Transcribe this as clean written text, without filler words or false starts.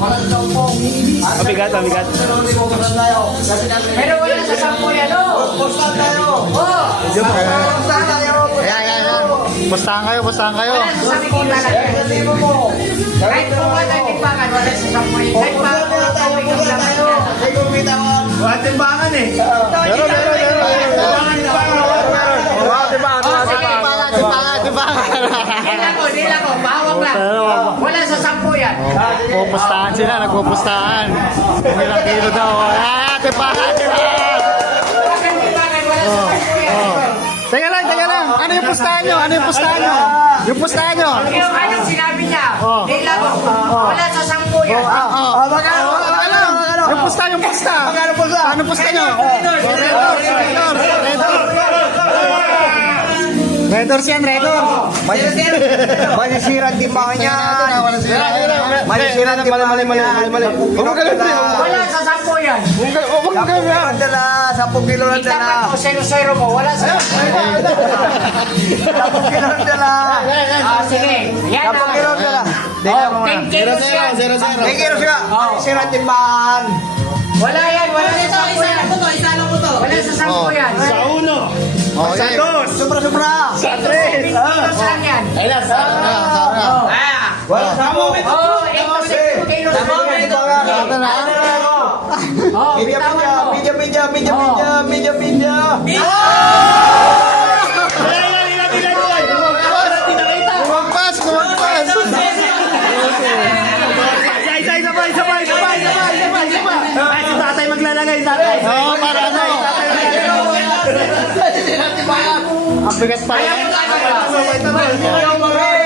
Mabigat, mabigat. Pero wala sa 10 yan, oh. Pustahan tayo. Oh. Pustahan tayo. Ayan. Pustahan kayo. Wala sa 10 lalagyan. Kahit kung wala timbangan, wala sa 10 yan. Kahit pa ako mabigat lang ito. Ay, kumita ko. Wala timbangan eh. Dila ko, bawang lang. Wala sa 10 yan. Pupustahan sila, nagpupustahan. Kung ilang kilo daw. Timbangan sila! Bakit timbangan, wala sa 10 yan. Teka lang. Ano yung pustahan nyo? Yung pustahan nyo? Yung anong sinabi niya, dila ko, wala sa 10 yan. Yung pusta. Ano pusta nyo? Redors yan, Redors. Masisira timbangan niya. Masisira timbangan niya. Wala sa 10 yan. Huwag ka na dala. 10 kilo na dala. Itapat mo, zero-zero mo, wala sa 10 yan. 10 kilo na dala. Sige, yan 10 kilo na dala. 10 kilos yan. 10 kilo siya. Masisira timbangan. Wala yan, wala sa 10 yan. Wala sa 10 yan. Sa uno. Sa dos. Sobra. Sa tres. Kilos lang yan. Wala sa mo. Oo, 8 kilos lang yan. Oo, Media. Kumagpas. Sabay. Ay, si tatay maglalagay, tatay. Oo, para ano? Ang bigat pa yan. Ayaw mo tayo.